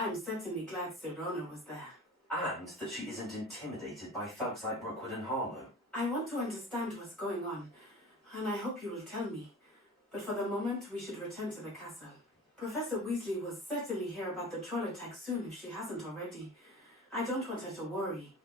I'm certainly glad Sirona was there. And that she isn't intimidated by thugs like Rookwood and Harlow. I want to understand what's going on, and I hope you will tell me. But for the moment, we should return to the castle. Professor Weasley will certainly hear about the troll attack soon if she hasn't already. I don't want her to worry.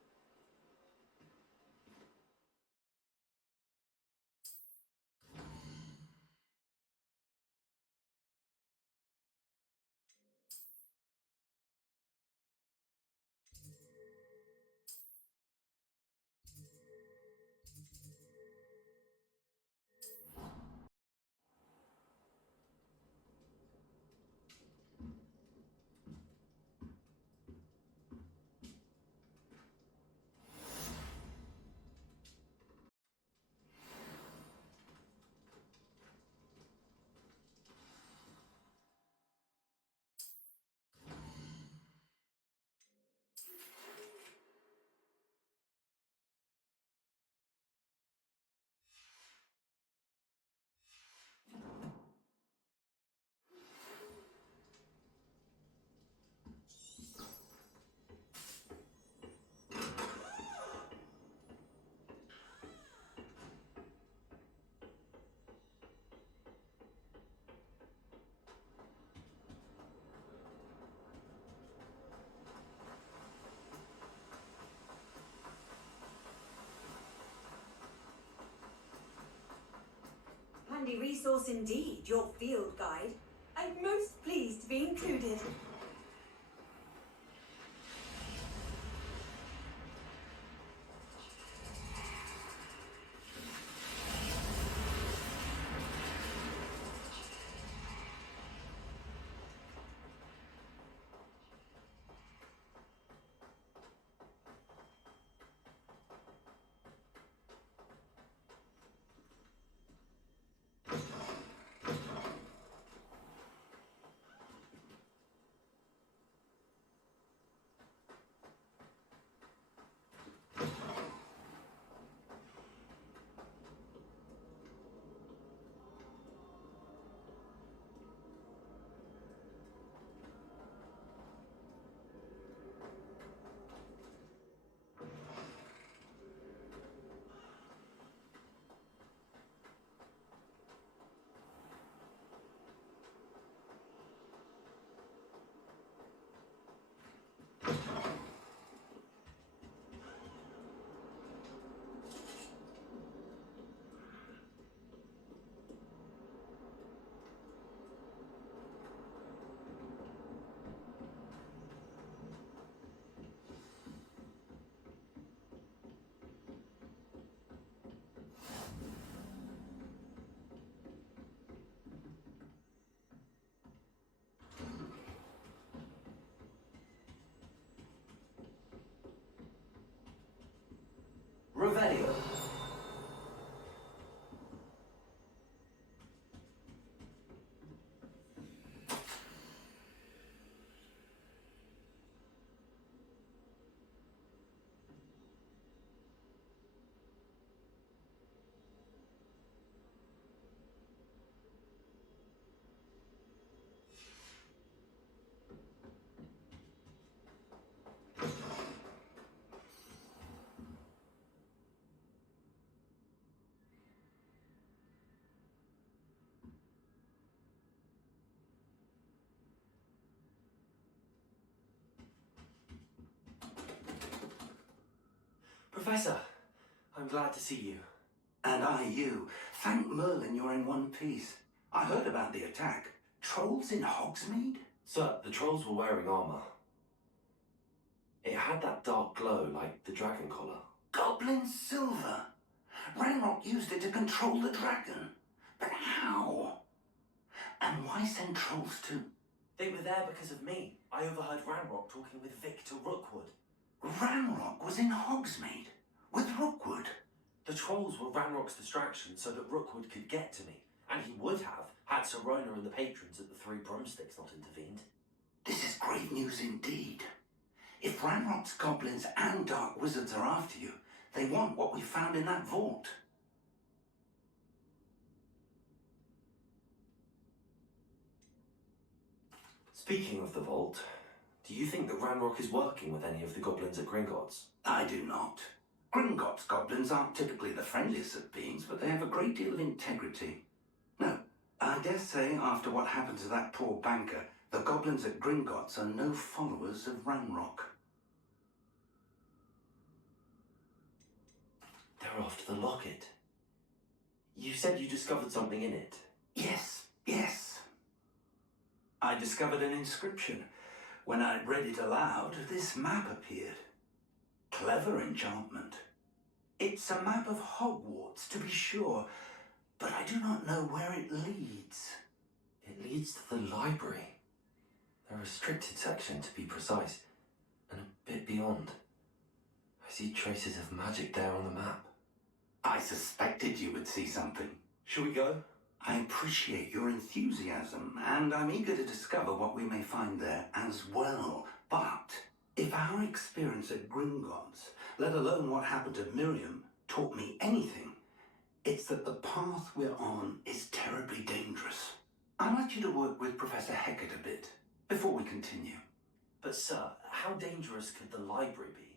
Handy resource indeed, your field guide. I'm most pleased to be included. Revelio. Professor, I'm glad to see you. And I you. Thank Merlin you're in one piece. I heard about the attack. Trolls in Hogsmeade? Sir, the trolls were wearing armor. It had that dark glow like the dragon collar. Goblin silver. Ranrock used it to control the dragon. But how? And why send trolls to... They were there because of me. I overheard Ranrock talking with Victor Rookwood. Ranrock was in Hogsmeade with Rookwood. The trolls were Ranrock's distraction so that Rookwood could get to me. And he would have, had Sirona and the patrons at the Three Broomsticks not intervened. This is great news indeed. If Ranrock's goblins and dark wizards are after you, they want what we found in that vault. Speaking of the vault, Do you think that Ranrock is working with any of the goblins at Gringotts? I do not. Gringotts goblins aren't typically the friendliest of beings, but they have a great deal of integrity. No, I dare say after what happened to that poor banker, the goblins at Gringotts are no followers of Ranrock. They're after the locket. You said you discovered something in it. Yes. I discovered an inscription. When I read it aloud, this map appeared. Clever enchantment. It's a map of Hogwarts, to be sure, but I do not know where it leads. It leads to the library. The restricted section, to be precise, and a bit beyond. I see traces of magic there on the map. I suspected you would see something. Shall we go? I appreciate your enthusiasm, and I'm eager to discover what we may find there as well. But if our experience at Gringotts, let alone what happened to Miriam, taught me anything, it's that the path we're on is terribly dangerous. I'd like you to work with Professor Hecat a bit before we continue. But sir, how dangerous could the library be?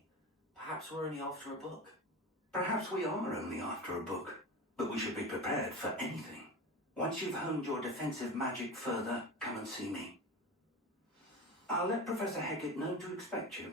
Perhaps we're only after a book. Perhaps we are only after a book, but we should be prepared for anything. Once you've honed your defensive magic further, come and see me. I'll let Professor Hecat know to expect you.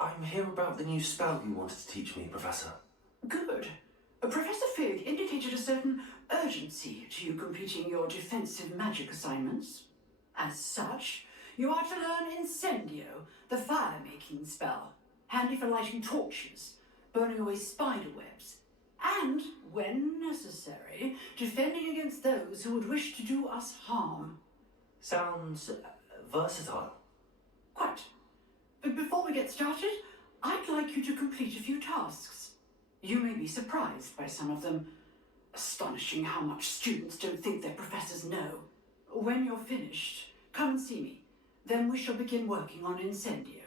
I'm here about the new spell you wanted to teach me, Professor. Good. Professor Fig indicated a certain urgency to you completing your defensive magic assignments. As such, you are to learn Incendio, the fire-making spell, handy for lighting torches, burning away spider webs, and, when necessary, defending against those who would wish to do us harm. Sounds versatile. Quite. But before we get started, I'd like you to complete a few tasks. You may be surprised by some of them. Astonishing how much students don't think their professors know. When you're finished, come and see me. Then we shall begin working on Incendio.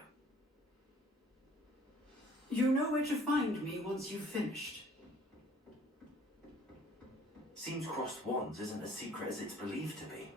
You know where to find me once you've finished. Seems crossed wands isn't as secret as it's believed to be.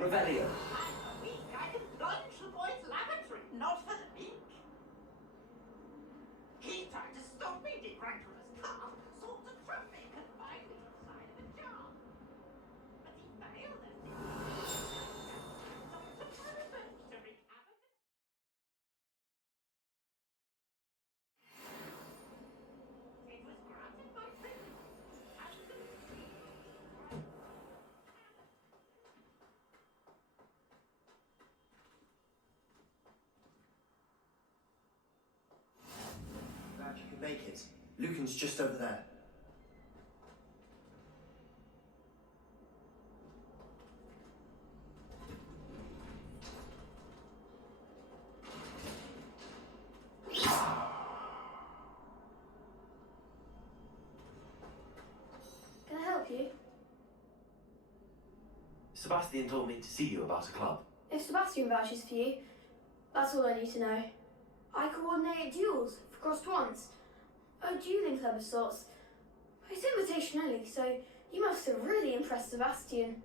Revelio. I can plunge the boy's lavatory, not for the meek. He tried to stop me, did right from his car, sought to trap me, confined me inside of a jar. But he failed as so it's a revenge to wreak havoc. It was granted by privilege, and the Glad you could make it. Lucan's just over there. Sebastian told me to see you about a club. If Sebastian vouches for you, that's all I need to know. I coordinate duels for crossed wands. A dueling club of sorts. It's invitation only, so you must have really impressed Sebastian.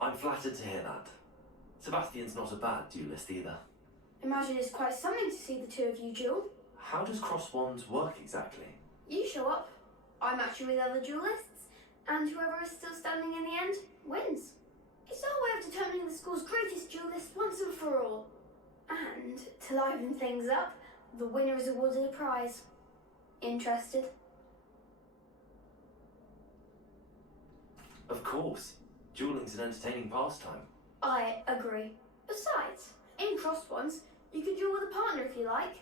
I'm flattered to hear that. Sebastian's not a bad duelist either. Imagine it's quite something to see the two of you duel. How does cross wands work exactly? You show up, I match you with other duelists, and whoever is still standing in the end wins. It's our way of determining the school's greatest duelist once and for all. And to liven things up, the winner is awarded a prize. Interested? Of course. Dueling's an entertaining pastime. I agree. Besides, in crossed ones, you can duel with a partner if you like.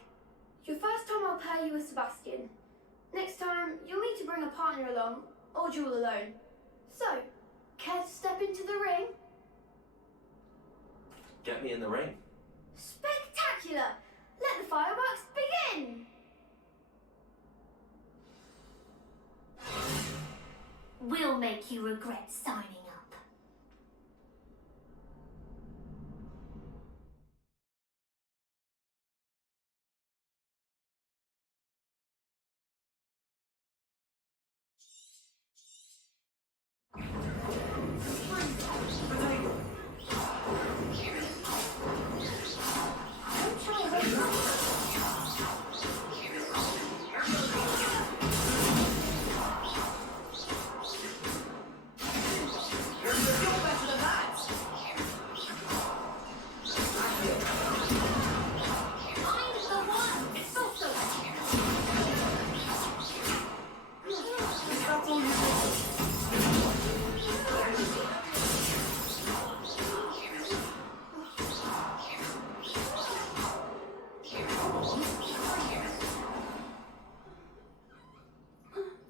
Your first time I'll pair you with Sebastian. Next time, you'll need to bring a partner along, or duel alone. So, care to step into the ring? Get me in the ring. Spectacular! Let the fireworks begin! We'll make you regret signing up.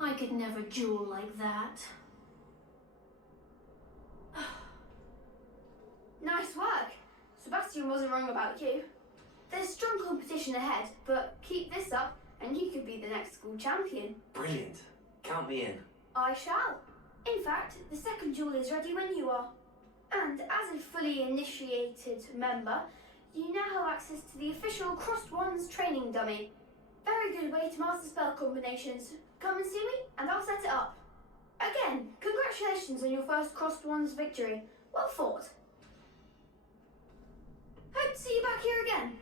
I could never duel like that. Nice work. Sebastian wasn't wrong about you. There's strong competition ahead, but keep this up and you could be the next school champion. Brilliant. Count me in. I shall. In fact, the second duel is ready when you are. And as a fully initiated member, you now have access to the official Crossed Wands training dummy. Very good way to master spell combinations. Come and see me and I'll set it up. Again, congratulations on your first Crossed Wands victory. Well fought. Hope to see you back here again.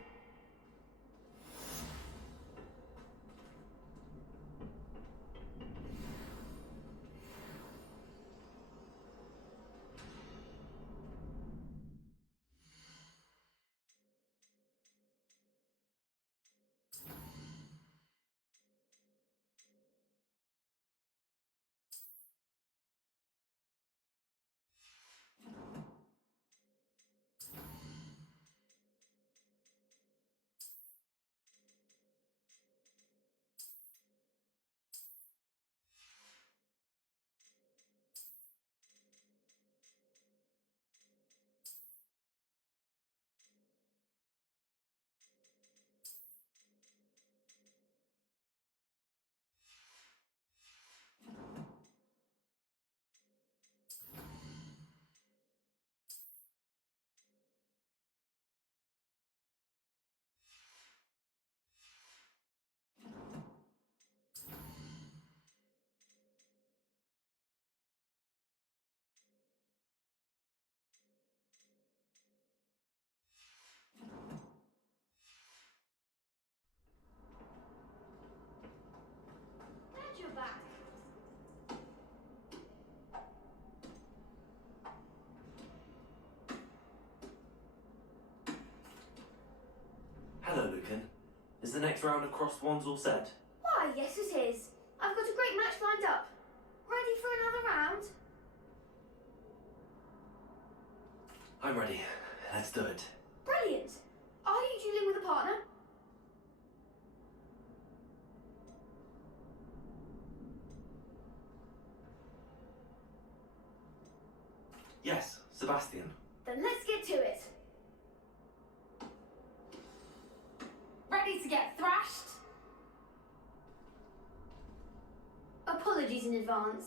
Glad you're back. Hello, Lucan. Is the next round of crossed wands all set? Why, yes it is. I've got a great match lined up. Ready for another round? I'm ready. Let's do it. Brilliant. Are you dueling with a partner? Yes, Sebastian. Then let's get to it. Ready to get thrashed? Apologies in advance.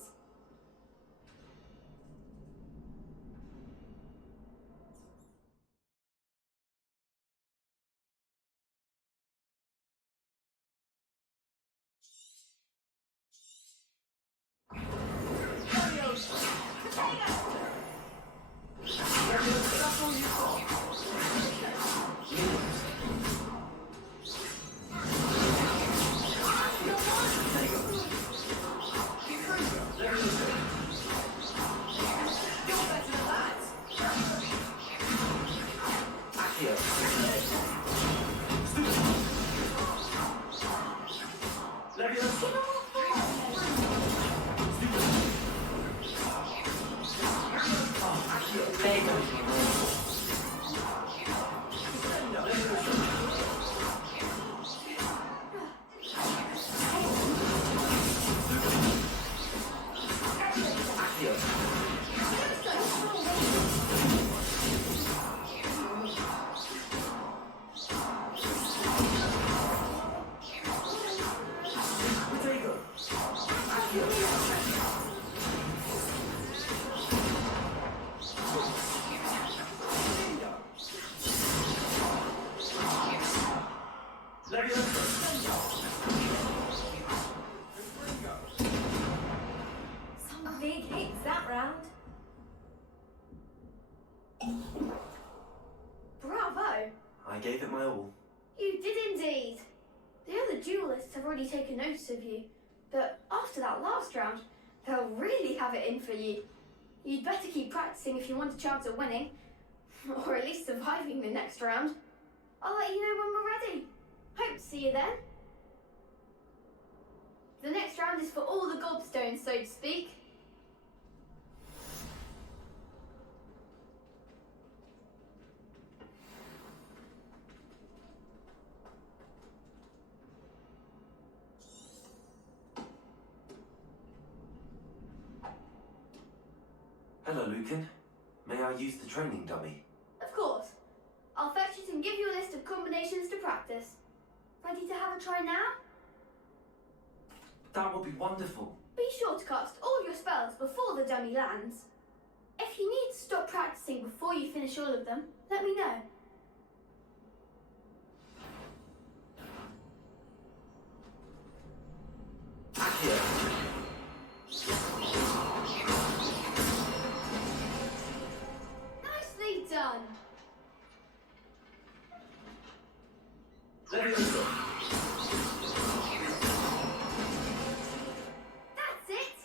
Some big hits that round. Bravo! I gave it my all. You did indeed. The other duelists have already taken notice of you, but after that last round, they'll really have it in for you. You'd better keep practicing if you want a chance at winning, or at least surviving the next round. I'll let you know when we're ready. Hope to see you then. The next round is for all the gobstones, so to speak. Hello, Lucan. May I use the training dummy? Of course. I'll fetch it and give you a list of combinations to practice. Ready to have a try now? That would be wonderful. Be sure to cast all your spells before the dummy lands. If you need to stop practicing before you finish all of them, let me know. Nicely done. That's it.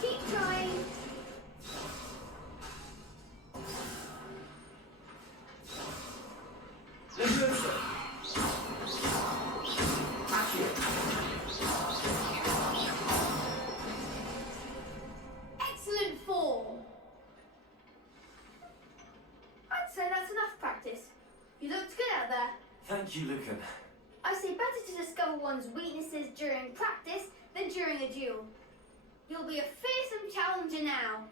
Keep trying. Excellent form. I'd say that's enough practice. You looked good out there. Thank you, Lucan. I say better to discover one's weaknesses during practice than during a duel. You'll be a fearsome challenger now.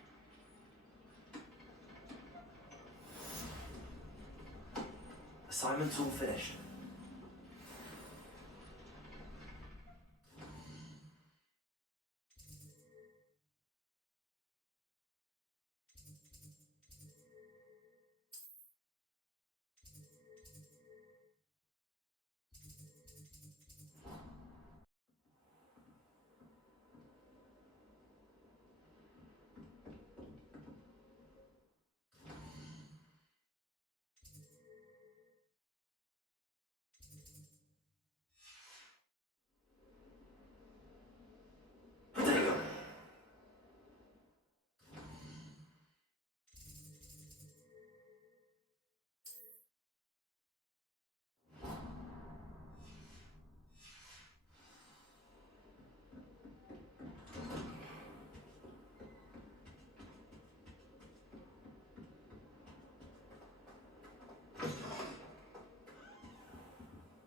Assignment's all finished.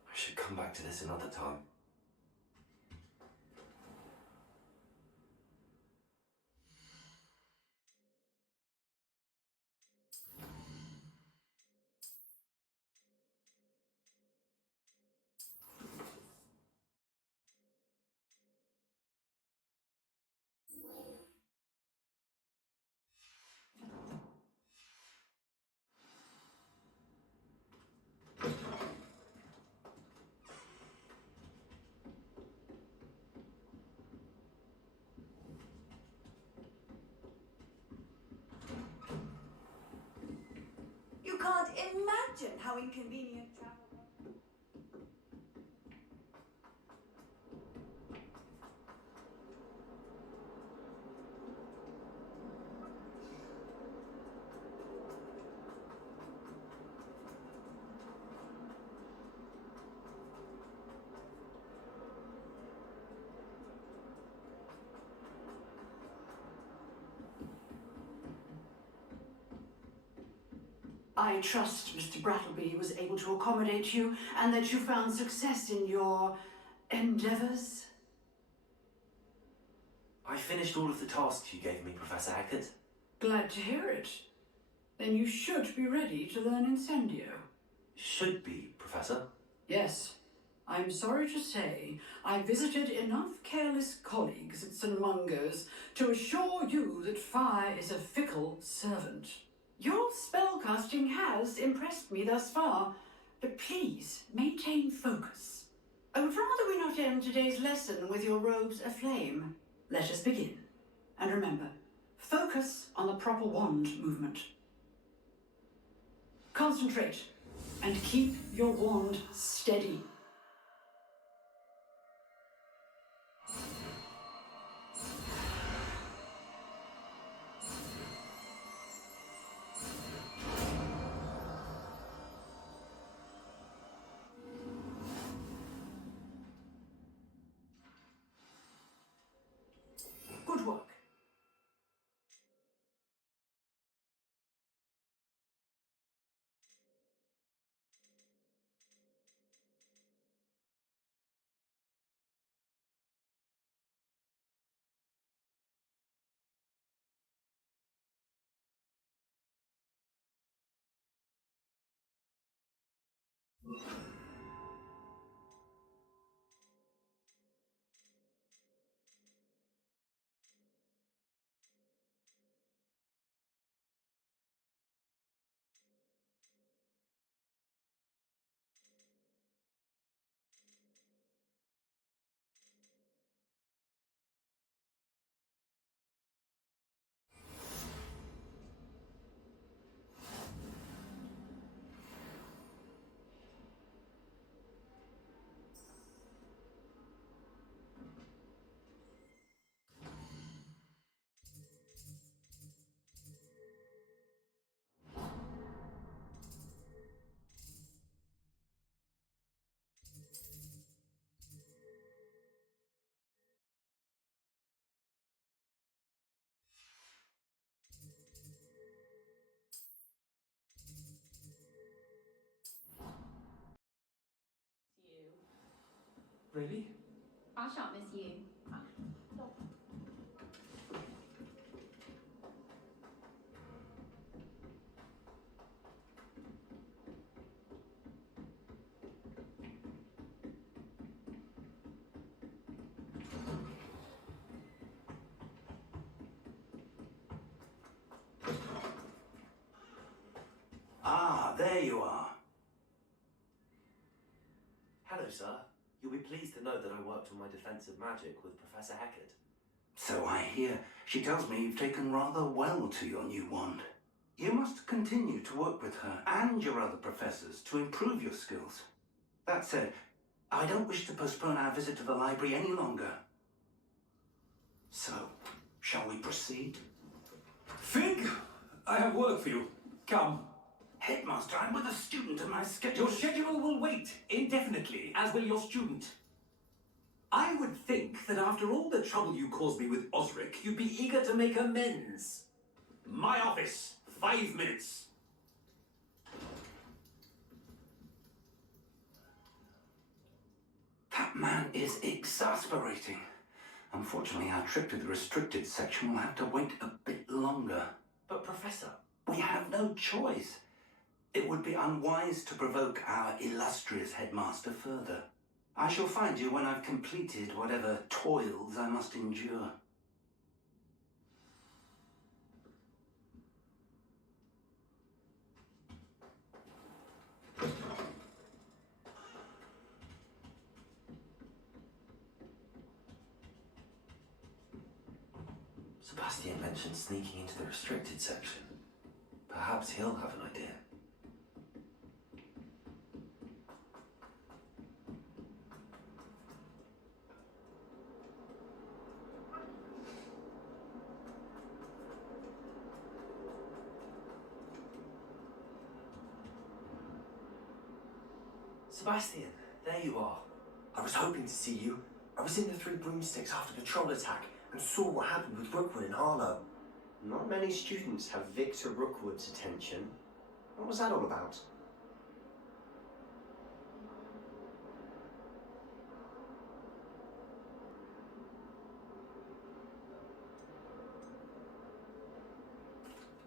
I should come back to this another time. You can't imagine how inconvenient travel. I trust Mr. Brattleby was able to accommodate you and that you found success in your endeavors. I finished all of the tasks you gave me, Professor Hackett. Glad to hear it. Then you should be ready to learn Incendio. Should be, Professor. Yes. I'm sorry to say, I visited enough careless colleagues at St. Mungo's to assure you that fire is a fickle servant. Your spellcasting has impressed me thus far, but please maintain focus. I would rather we not end today's lesson with your robes aflame. Let us begin. And remember, focus on the proper wand movement. Concentrate and keep your wand steady. Good work. Really? I shan't miss you. Ah, there you are. Hello, sir. You'll be pleased to know that I worked on my defensive magic with Professor Hackett. So I hear. She tells me you've taken rather well to your new wand. You must continue to work with her and your other professors to improve your skills. That said, I don't wish to postpone our visit to the library any longer. So, shall we proceed? Fig, I have work for you. Come. Headmaster, I'm with a student and my schedule... Your schedule will wait indefinitely, as will your student. I would think that after all the trouble you caused me with Osric, you'd be eager to make amends. My office, 5 minutes. That man is exasperating. Unfortunately, our trip to the restricted section will have to wait a bit longer. But, Professor... We have no choice. It would be unwise to provoke our illustrious headmaster further. I shall find you when I've completed whatever toils I must endure. Sebastian mentioned sneaking into the restricted section. Perhaps he'll have an idea. Sebastian, there you are. I was hoping to see you. I was in the Three Broomsticks after the troll attack and saw what happened with Rookwood and Harlow. Not many students have Victor Rookwood's attention. What was that all about?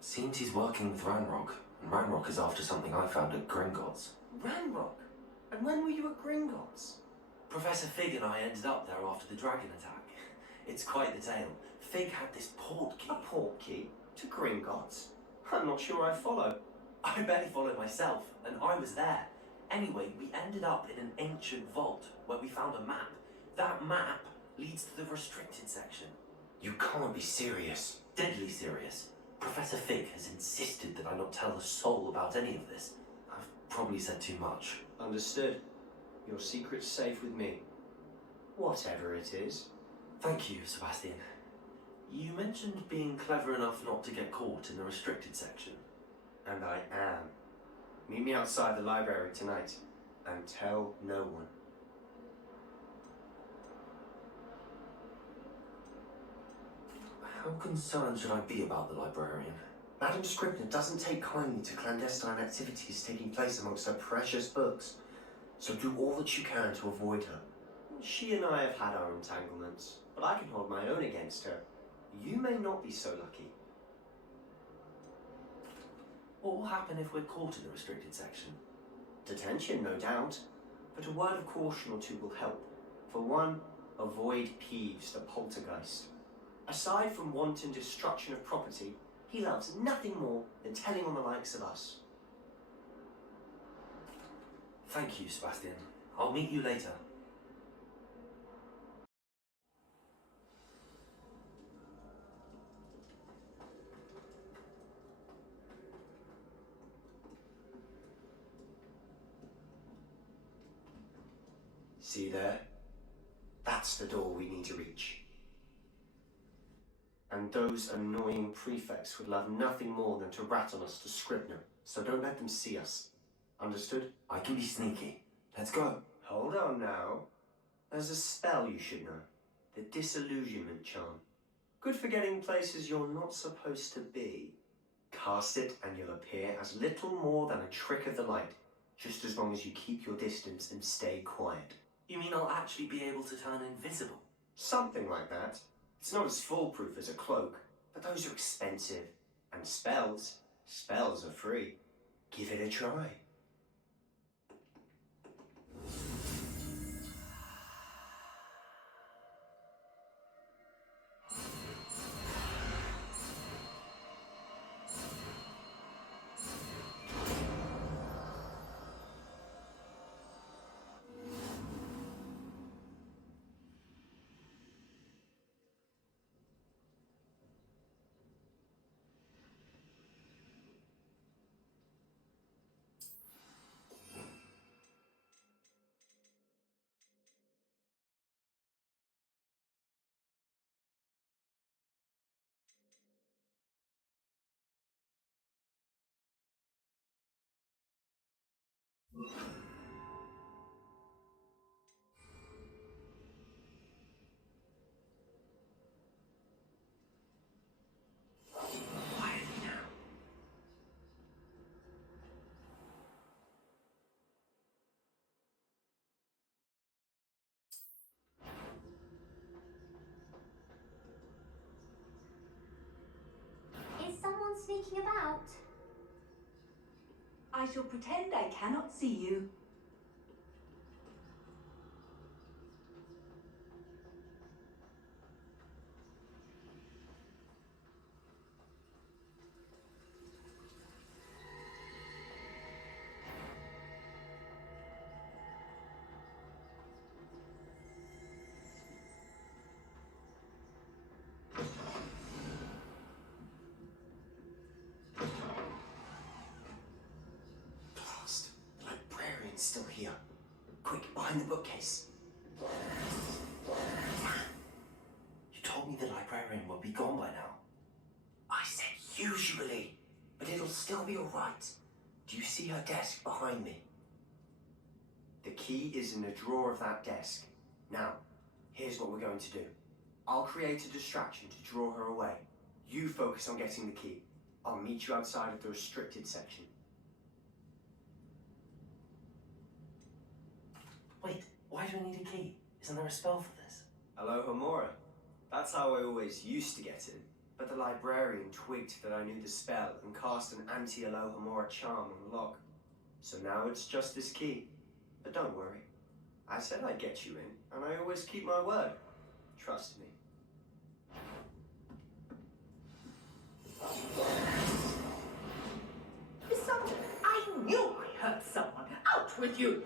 Seems he's working with Ranrock, and Ranrock is after something I found at Gringotts. Ranrock? And when were you at Gringotts? Professor Fig and I ended up there after the dragon attack. It's quite the tale. Fig had this port key. A port key? To Gringotts? I'm not sure I follow. I barely followed myself, and I was there. Anyway, we ended up in an ancient vault where we found a map. That map leads to the restricted section. You can't be serious. Deadly serious. Professor Fig has insisted that I not tell a soul about any of this. I've probably said too much. Understood. Your secret's safe with me. Whatever it is. Thank you, Sebastian. You mentioned being clever enough not to get caught in the restricted section. And I am. Meet me outside the library tonight, and tell no one. How concerned should I be about the librarian? Madam Scribner doesn't take kindly to clandestine activities taking place amongst her precious books, so do all that you can to avoid her. She and I have had our entanglements, but I can hold my own against her. You may not be so lucky. What will happen if we're caught in the restricted section? Detention, no doubt, but a word of caution or two will help. For one, avoid Peeves, the poltergeist. Aside from wanton destruction of property, he loves nothing more than telling on the likes of us. Thank you, Sebastian. I'll meet you later. See there? That's the door we need to reach. And those annoying prefects would love nothing more than to rat on us to Scribner, so don't let them see us. Understood? I can be sneaky. Let's go. Hold on now. There's a spell you should know. The Disillusionment Charm. Good for getting places you're not supposed to be. Cast it and you'll appear as little more than a trick of the light, just as long as you keep your distance and stay quiet. You mean I'll actually be able to turn invisible? Something like that. It's not as foolproof as a cloak, but those are expensive. And spells are free. Give it a try. Is someone sneaking about? I shall pretend I cannot see you. Still here. Quick, behind the bookcase. You told me the librarian will be gone by now. I said usually, but it'll still be alright. Do you see her desk behind me? The key is in the drawer of that desk. Now, here's what we're going to do. I'll create a distraction to draw her away. You focus on getting the key. I'll meet you outside of the restricted section. Why do I need a key? Isn't there a spell for this? Alohomora. That's how I always used to get in. But the librarian twigged that I knew the spell and cast an anti-Alohomora charm on the lock. So now it's just this key. But don't worry. I said I'd get you in, and I always keep my word. Trust me. I knew I heard someone. Out with you!